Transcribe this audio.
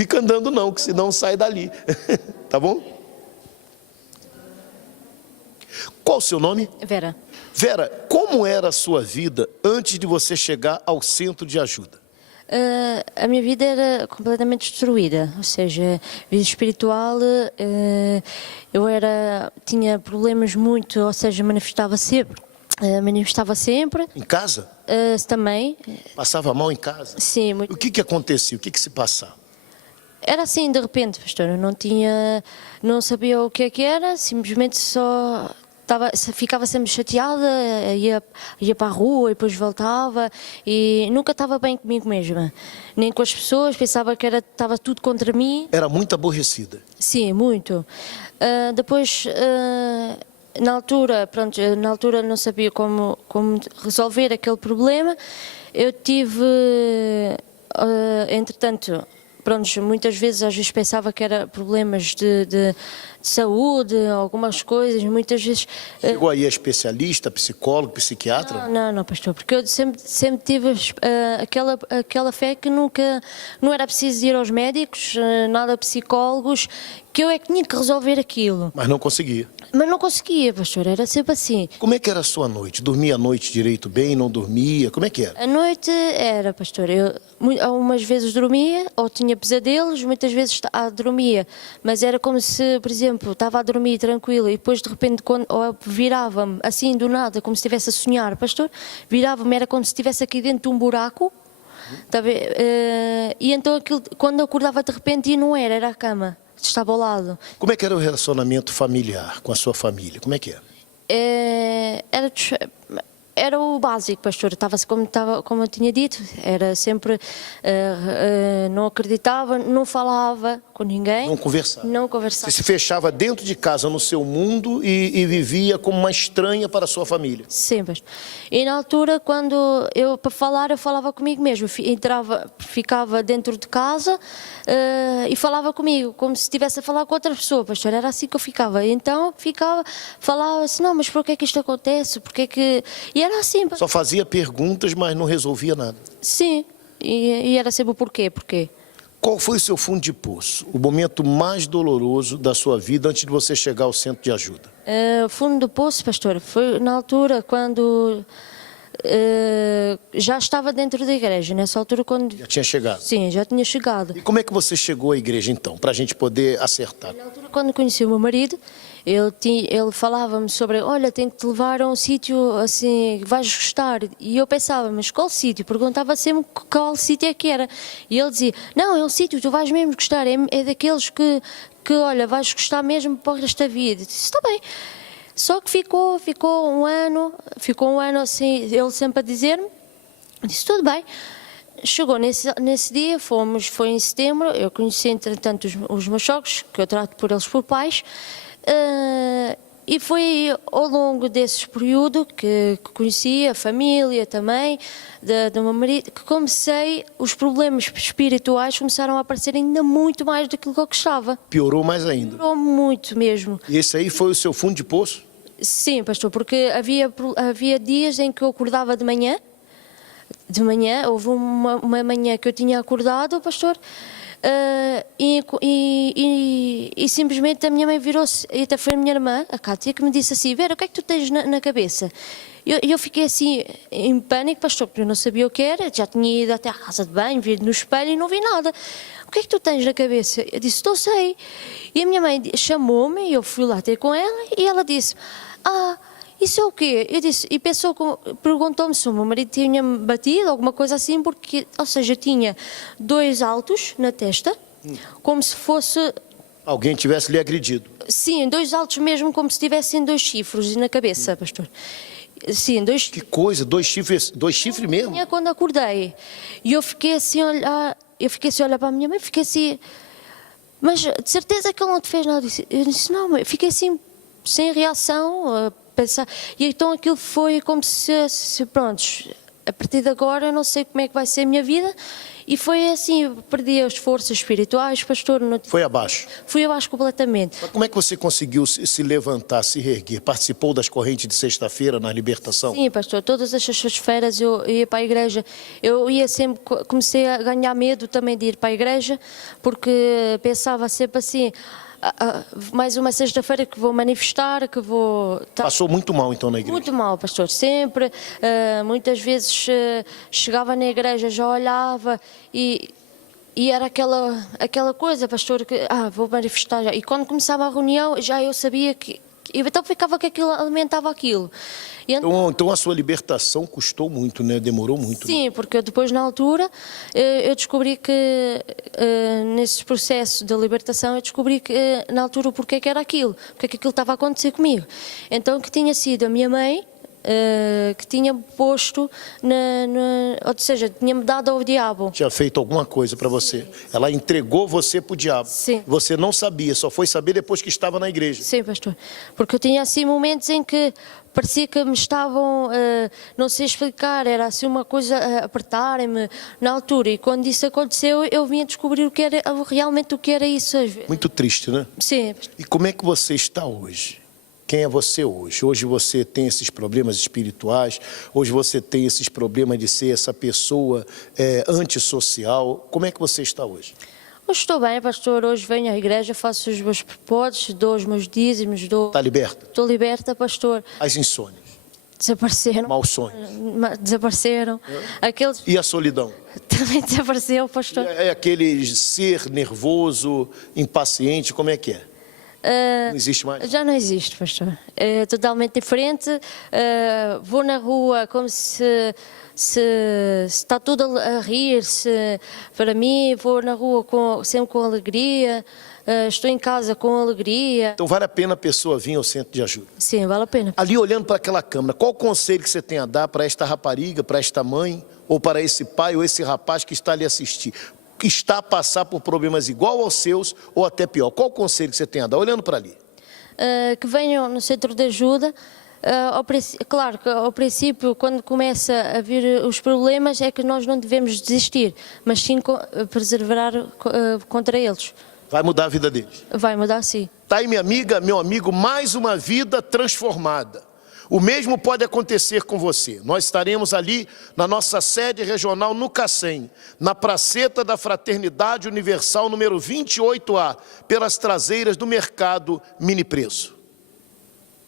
fica andando não, que senão sai dali. Tá bom? Qual o seu nome? Vera. Vera, como era a sua vida antes de você chegar ao centro de ajuda? A minha vida era completamente destruída, ou seja, vida espiritual, tinha problemas muito, ou seja, manifestava sempre. Em casa? Também. Passava mal em casa? Sim, muito. O que acontecia? O que se passava? Era assim, de repente, pastor, eu não sabia o que era, simplesmente ficava sempre chateada, ia para a rua e depois voltava e nunca estava bem comigo mesma, nem com as pessoas, pensava que estava tudo contra mim. Era muito aborrecida? Sim, muito. Depois, na altura não sabia como resolver aquele problema, eu tive, entretanto, muitas vezes às vezes pensava que era problemas de saúde, algumas coisas, muitas vezes... Chegou aí a especialista, psicólogo, psiquiatra? Não, pastor, porque eu sempre tive aquela fé que nunca, não era preciso ir aos médicos, nada psicólogos, que eu é que tinha que resolver aquilo. Mas não conseguia? Mas não conseguia, pastor, era sempre assim. Como é que era a sua noite? Dormia a noite direito bem, não dormia? Como é que era? A noite era, pastor, eu umas vezes dormia, ou tinha pesadelos, muitas vezes dormia, mas era como se, por exemplo, estava a dormir tranquila e depois de repente virava-me assim do nada, como se estivesse a sonhar, pastor, virava-me, era como se estivesse aqui dentro de um buraco, tá a ver? E então aquilo, quando eu acordava de repente, e não era a cama, estava ao lado. Como é que era o relacionamento familiar com a sua família? Como é que era? Era o básico, pastor, como eu tinha dito, era sempre, não acreditava, não falava com ninguém. Não conversava? Não conversava. Você se fechava dentro de casa, no seu mundo, e vivia como uma estranha para a sua família? Sim, pastor. E na altura, quando para falar, eu falava comigo mesmo, ficava dentro de casa e falava comigo, como se estivesse a falar com outra pessoa, pastor, era assim que eu ficava. Então, falava assim, não, mas porquê que isto acontece? E era assim. Só fazia perguntas, mas não resolvia nada? Sim, e era sempre o porquê. Qual foi o seu fundo de poço? O momento mais doloroso da sua vida antes de você chegar ao centro de ajuda? O fundo do poço, pastor, foi na altura quando já estava dentro da igreja, nessa altura quando... Já tinha chegado? Sim, já tinha chegado. E como é que você chegou à igreja então, para a gente poder acertar? Na altura quando conheci o meu marido, ele falava-me sobre, olha, tenho que te levar a um sítio assim, vais gostar. E eu pensava, mas qual sítio? Perguntava sempre qual sítio é que era. E ele dizia, não, é um sítio, tu vais mesmo gostar, é daqueles que olha, vais gostar mesmo para o resto da vida. Eu disse, está bem. Só que ficou um ano assim, ele sempre a dizer-me, disse, tudo bem. Chegou nesse dia, foi em setembro, eu conheci entretanto os meus sogros, que eu trato por eles por pais, e foi ao longo desse período que conheci a família também, do meu marido, que os problemas espirituais começaram a aparecer ainda muito mais do que eu gostava. Piorou mais ainda? Piorou muito mesmo. E esse aí foi o seu fundo de poço? Sim, pastor, porque havia dias em que eu acordava de manhã, houve uma manhã que eu tinha acordado, pastor, e simplesmente a minha mãe virou-se, e até foi a minha irmã, a Cátia, que me disse assim, Vera, o que é que tu tens na cabeça? Eu fiquei assim em pânico, pastor, porque eu não sabia o que era, já tinha ido até à casa de banho, vi no espelho e não vi nada. O que é que tu tens na cabeça? Eu disse, não sei. E a minha mãe chamou-me, e eu fui lá ter com ela, e ela disse, isso é o quê? Eu disse, e perguntou-me se o meu marido tinha-me batido, alguma coisa assim, porque, ou seja, tinha 2 altos na testa, como se fosse... Alguém tivesse lhe agredido? Sim, 2 altos mesmo, como se tivessem 2 chifres na cabeça, pastor. Sim, 2... Que coisa, 2 chifres mesmo? Quando acordei, e eu fiquei assim a olhar para a minha mãe, fiquei assim, mas de certeza que ele não te fez nada. Eu disse, não, mãe, fiquei assim, sem reação, a pensar, e então aquilo foi como se pronto, a partir de agora eu não sei como é que vai ser a minha vida, E foi assim, eu perdi as forças espirituais, pastor. Foi abaixo. Fui abaixo completamente. Mas como é que você conseguiu se levantar, se reerguer? Participou das correntes de sexta-feira na libertação? Sim, pastor, todas as sextas-feiras eu ia para a igreja. Eu ia sempre, comecei a ganhar medo também de ir para a igreja, porque pensava sempre assim, mais uma sexta-feira que vou manifestar, que vou... Passou muito mal então na igreja? Muito mal, pastor, sempre. Muitas vezes chegava na igreja, já olhava e era aquela coisa, pastor, que vou manifestar já. E quando começava a reunião, já eu sabia que... Então ficava que aquilo alimentava aquilo. Então a sua libertação custou muito, né? Demorou muito. Sim, né? porque depois na altura eu descobri que nesse processo de libertação eu descobri que na altura porque é que era aquilo, porque é que aquilo estava a acontecer comigo. Então que tinha sido a minha mãe que tinha posto, ou seja, tinha-me dado ao diabo. Tinha feito alguma coisa para você. Ela entregou você para o diabo. Sim. Você não sabia, só foi saber depois que estava na igreja. Sim, pastor. Porque eu tinha assim momentos em que parecia que me estavam, não sei explicar, era assim uma coisa a apertarem-me na altura. E quando isso aconteceu, eu vim a descobrir realmente o que era isso. Muito triste, né? Sim. E como é que você está hoje? Quem é você hoje? Hoje você tem esses problemas espirituais, hoje você tem esses problemas de ser essa pessoa antissocial. Como é que você está hoje? Hoje estou bem, pastor. Hoje venho à igreja, faço os meus propósitos, dou os meus dízimos, Está liberta? Estou liberta, pastor. As insônias? Desapareceram. Maus sonhos? Desapareceram. Aqueles... E a solidão? Também desapareceu, pastor. É aquele ser nervoso, impaciente, como é que é? Não existe mais? Já não existe, pastor. É totalmente diferente. Vou na rua como se está tudo a rir-se para mim. Vou na rua sempre com alegria. Estou em casa com alegria. Então vale a pena a pessoa vir ao centro de ajuda? Sim, vale a pena. Ali olhando para aquela câmera, qual o conselho que você tem a dar para esta rapariga, para esta mãe, ou para esse pai ou esse rapaz que está ali assistir? Que está a passar por problemas igual aos seus ou até pior. Qual o conselho que você tem a dar, olhando para ali? Que venham no centro de ajuda. Claro que ao princípio, quando começa a vir os problemas, é que nós não devemos desistir, mas sim perseverar contra eles. Vai mudar a vida deles. Vai mudar, sim. Está aí, minha amiga, meu amigo, mais uma vida transformada. O mesmo pode acontecer com você. Nós estaremos ali na nossa sede regional no Cacém, na Praceta da Fraternidade Universal número 28A, pelas traseiras do Mercado Mini Preço.